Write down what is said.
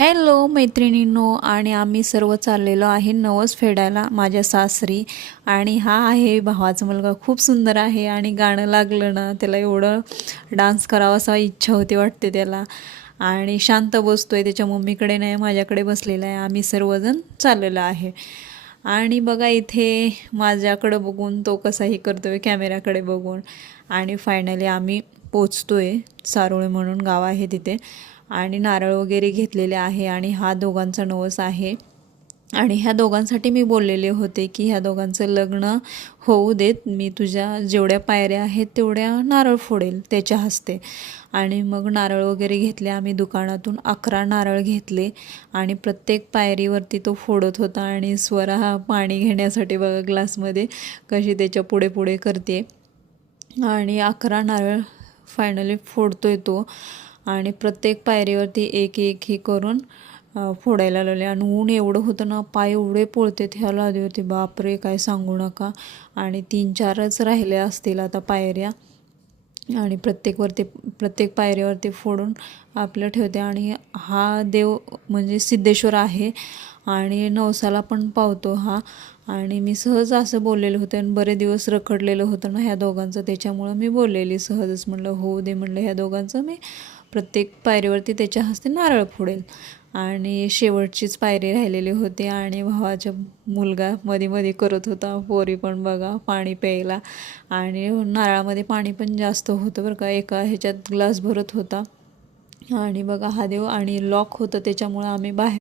Hello मैत्रिणींनो, आणि आम्ही सर्व चाललेलो आहे नवस फेडायला माझ्या सासरी. आणि हा आहे भावाचा मुलगा, खूप सुंदर आहे आणि गाणं लागलं ना त्याला एवढं डान्स करावा असा इच्छा होती वाटते त्याला. आणि शांत बसतोय, त्याच्या मम्मीकडे नाही माझ्याकडे बसलेला आहे. आम्ही सर्वजण चाललेलो आहे. आणि बघा इथे माझ्याकडं बघून तो कसाही करतोय कॅमेऱ्याकडे बघून. आणि फायनली आम्ही पोचतोय, सारोळे म्हणून गाव आहे तिथे. आणि नारळ वगैरे घेतलेले आहे आणि हा दोघांचा नवस आहे. आणि ह्या दोघांसाठी मी बोललेले होते की ह्या दोघांचं लग्न होऊ देत, मी तुझ्या जेवढ्या पायऱ्या आहेत तेवढ्या नारळ फोडेल त्याच्या हस्ते. आणि मग नारळ वगैरे घेतले आम्ही दुकानातून, 11 नारळ घेतले. आणि प्रत्येक पायरीवरती तो फोडत होता. आणि स्वरा हा पाणी घेण्यासाठी बघा ग्लासमध्ये कशी त्याच्या पुढे पुढे करते. आणि 11 नारळ फायनली फोडतोय तो. आणि प्रत्येक पायरीवरती एक एक हे करून फोडायला लावले. आणि ऊन एवढं होतं ना, पाय एवढे पोळते ह्याला आले होते, बापरे काय सांगू नका. आणि 3-4च राहिल्या असतील आता पायऱ्या. आणि प्रत्येक पायरीवरती फोडून आपलं ठेवते. आणि हा देव म्हणजे सिद्धेश्वर आहे आणि नवसाला पण पावतो हा. आणि मी सहज असं बोललेलं होतं आणि बरे दिवस रखडलेलं होतं ना ह्या दोघांचं, त्याच्यामुळं मी बोललेली सहजच. म्हणलं होऊ दे म्हणलं ह्या दोघांचं, मी प्रत्येक पायरीवरती त्याच्या हस्ते नारळ फोडेल. आणि शेवटचीच पायरी राहिलेली होती आणि भावाचा मुलगा मध्ये मध्ये करत होता, पोरी पण बघा पाणी प्यायला. आणि नारळामध्ये पाणी पण जास्त होतं बरं का, एका ह्याच्यात ग्लास भरत होता. आणि बघा हा देव, आणि लॉक होतं त्याच्यामुळं आम्ही बाहेर